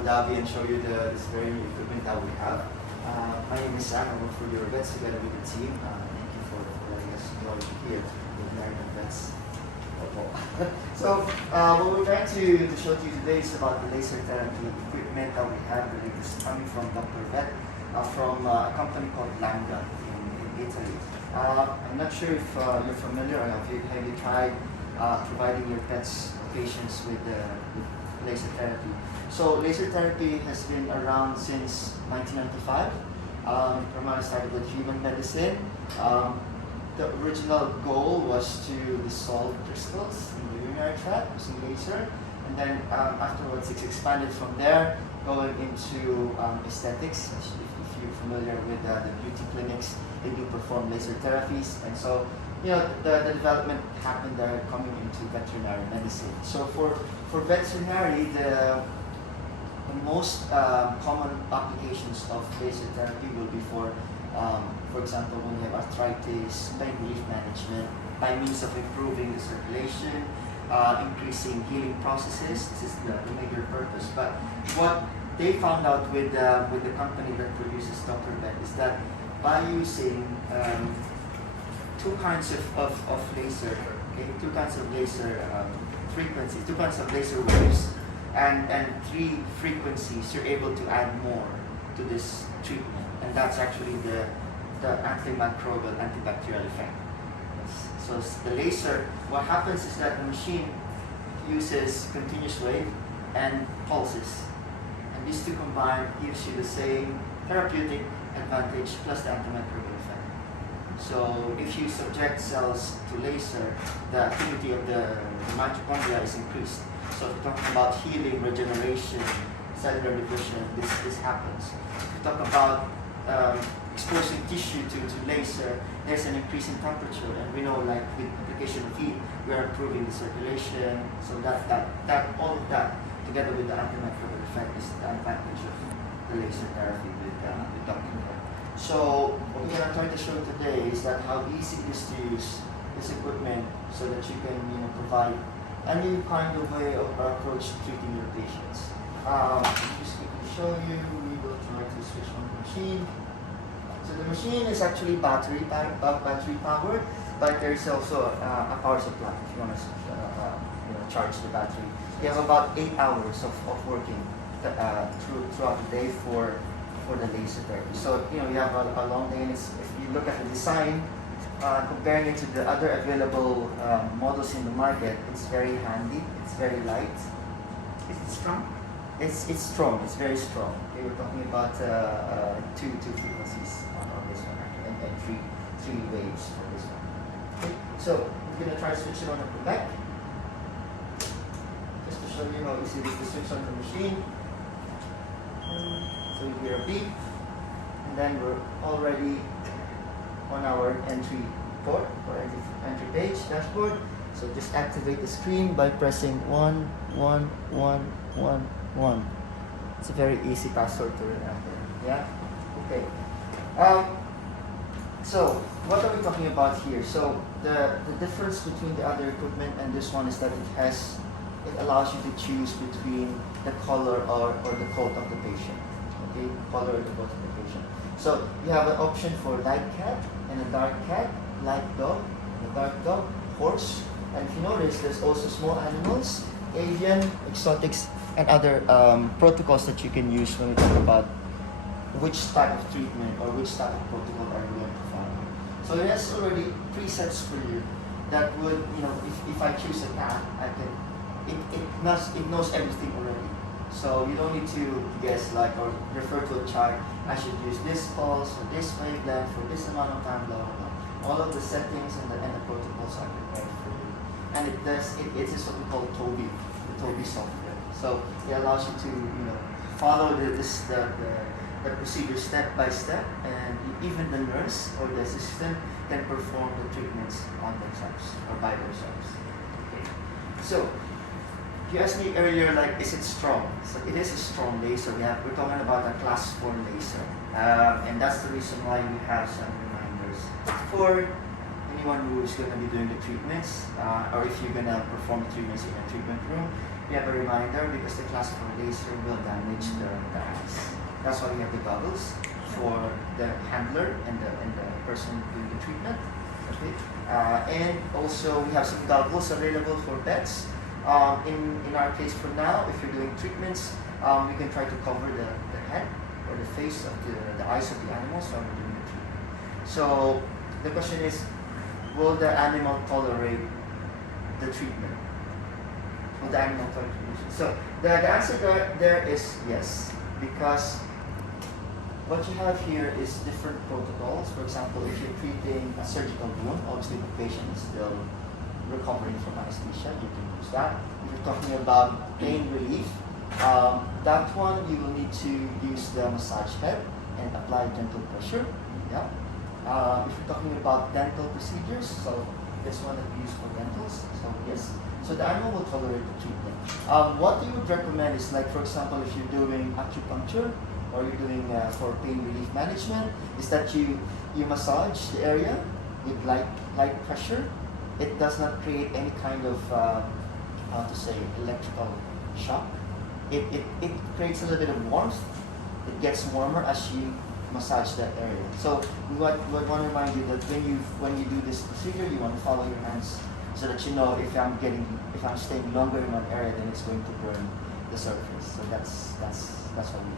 Abu Dhabi and show you this very new equipment that we have. My name is Sam. I work for Eurovets together with the team. Thank you for letting us join you here with American Vets. So what we're trying to show to you today is about the laser therapy equipment that we have. The latest coming from DoctorVet from a company called Lambda in Italy. I'm not sure if you're familiar or have you tried providing your pets patients with laser therapy. So laser therapy has been around since 1995. Primarily started with human medicine. The original goal was to dissolve crystals in the urinary tract using laser, and then afterwards it's expanded from there, going into aesthetics. If you're familiar with the beauty clinics, they do perform laser therapies, and so the development happened there, coming into veterinary medicine. So for veterinary, the most common applications of laser therapy will be for example, when you have arthritis, pain relief management, by means of improving the circulation, increasing healing processes. This is the major purpose. But what they found out with the company that produces DoctorVet is that by using two kinds of laser, two kinds of laser frequencies, two kinds of laser waves, and 3 frequencies, you're able to add more to this treatment, and that's actually the antimicrobial, antibacterial effect. So the laser, what happens is that the machine uses continuous wave and pulses, and these two combined gives you the same therapeutic advantage plus the antimicrobial effect. So if you subject cells to laser, the activity of the mitochondria is increased. So if you're talking about healing, regeneration, cellular division, this happens. If you talk about exposing tissue to laser, there's an increase in temperature, and we know, like with application of heat, we are improving the circulation. So that all of that together with the antimicrobial effect is the advantage of the laser therapy with DoctorVet. So what we're going to try to show today is that how easy it is to use this equipment, so that you can provide any kind of way of approach to treating your patients. Just to show you, we will try to switch on the machine. So the machine is actually battery powered, but there is also a power supply if you want to charge the battery. You have about 8 hours of working throughout the day for the laser therapy. So you have a long day, and if you look at the design, comparing it to the other available models in the market, it's very handy, it's very light. Is it strong? It's strong, it's very strong. Okay, we're talking about two frequencies on this one, and three waves for this one. Okay, so we're going to try to switch it on at the back, just to show you how easy it is to switch on the machine. So we hear a beep, and then we're already on our entry port or entry page dashboard. So just activate the screen by pressing 1, 1, 1, 1, 1. It's a very easy password to remember. Yeah? Okay. So what are we talking about here? So the difference between the other equipment and this one is that it allows you to choose between the color or the coat of the patient. Okay, color or the coat of the patient. So you have an option for light cat and a dark cat, light dog and a dark dog, horse. And if you notice, there's also small animals, avian, exotics, and other protocols that you can use when we talk about which type of treatment or which type of protocol are you going to follow. So there's already presets for you that would, if I choose a cat, it knows everything already. So you don't need to guess or refer to a chart. I should use this pulse or this wavelength for this amount of time, blah blah blah. All of the settings and the protocols are prepared for you. And it is what we call Toby, the Toby software. So it allows you to follow the procedure step by step, and even the nurse or the assistant can perform the treatments on themselves or by themselves. Okay. So you asked me earlier, is it strong? So it is a strong laser. We're talking about a class 4 laser, and that's the reason why we have some reminders for anyone who is going to be doing the treatments, or if you're going to perform treatments in a treatment room. we have a reminder because the classical laser will damage the eyes. That's why we have the goggles for the handler and the person doing the treatment. Okay, and also we have some goggles available for pets. In our case for now, if you're doing treatments, we can try to cover the head or the face of the eyes of the animals while we're doing the treatment. So the question is, will the animal tolerate the treatment? Will the animal tolerate the treatment? So the answer there is yes, because what you have here is different protocols. For example, if you're treating a surgical wound, obviously the patient is still recovering from anesthesia, you can use that. If you're talking about pain relief, that one you will need to use the massage head and apply gentle pressure. Yeah. If you're talking about dental procedures, so this one that we use for dentals, so yes. So the animal will tolerate the treatment. What you would recommend is, like for example, if you're doing acupuncture or you're doing for pain relief management, is that you massage the area with light pressure. It does not create any kind of how to say electrical shock. It creates a little bit of warmth. It gets warmer as you massage that area. So we want to remind you that when you do this procedure, you want to follow your hands so that you know if I'm staying longer in one area, then it's going to burn the surface. So that's what we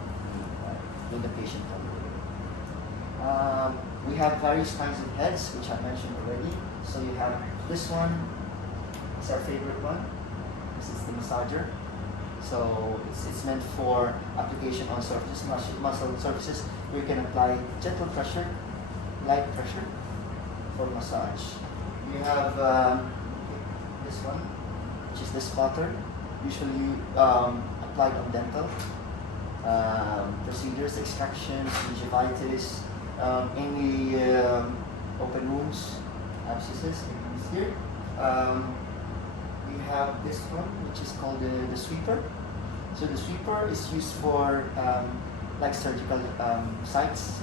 when the patient tolerate. We have various kinds of heads, which I mentioned already. So you have this one. It's our favorite one. This is the massager. So it's meant for application on surfaces, muscle surfaces, where you can apply gentle pressure, light pressure for massage. We have this one, which is the spotter, usually applied on dental procedures, extractions, gingivitis, any open wounds, abscesses, here. We have this one, which is called the sweeper. So the sweeper is used for like surgical sites,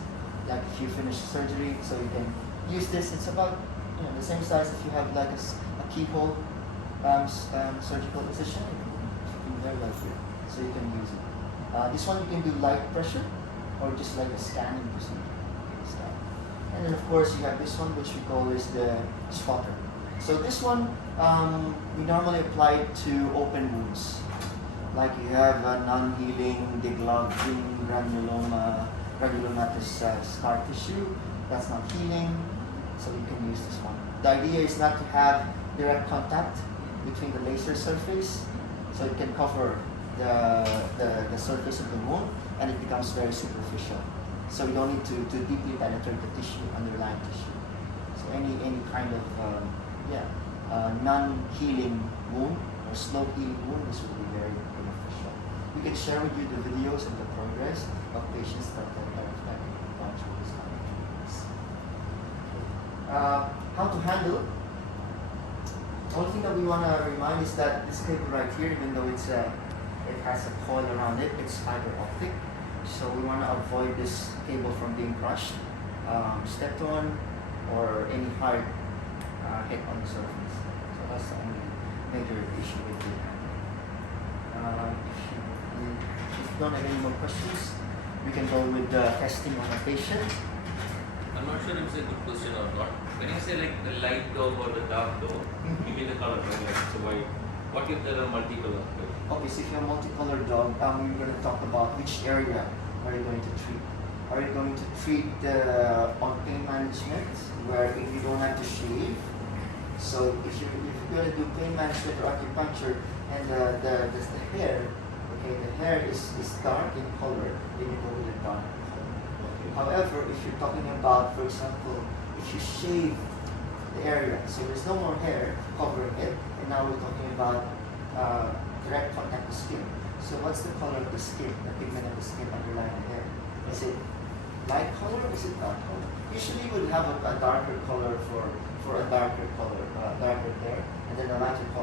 like if you finish surgery, so you can use this. It's about the same size if you have like a keyhole surgical incision. Very well here, so you can use it. This one you can do light pressure or just like a scanning procedure. And then of course you have this one, which we call is the spotter. So this one we normally apply it to open wounds, like you have a non-healing degloving granulomatous scar tissue that's not healing, so you can use this one. The idea is not to have direct contact between the laser surface, so it can cover the surface of the wound and it becomes very superficial. So you don't need to deeply penetrate the tissue, underlying tissue. So any kind of non-healing wound or slow healing wound, this will be very beneficial. We can share with you the videos and the progress of patients that have gone through this kind of treatments. How to handle? The only thing that we want to remind is that this cable right here, even though it has a coil around it, it's fiber optic. So we want to avoid this cable from being crushed, stepped on, or any hard hit on the surface. So that's the only major issue with it. If you don't have any more questions, we can go with the testing on the patient. I'm not sure if it's a good question or not. When you say like the light dog or the dark dog, you mean the color, right? Like it's a white. What if there are multicolor? Obviously, if you're a multicolored dog, we're going to talk about which area are you going to treat. Are you going to treat on pain management, where you don't have to shave? So if you're going to do pain management or acupuncture, and the hair, okay, the hair is dark in color, then you go with the dark color. However, if you're talking about, for example, if you shave the area, so there's no more hair covering it, and now we're talking about direct contact with skin. So what's the color of the skin, the pigment of the skin underlying the hair? Is it light color or is it dark color? Usually we would have a darker color for a darker color, darker hair, and then a lighter color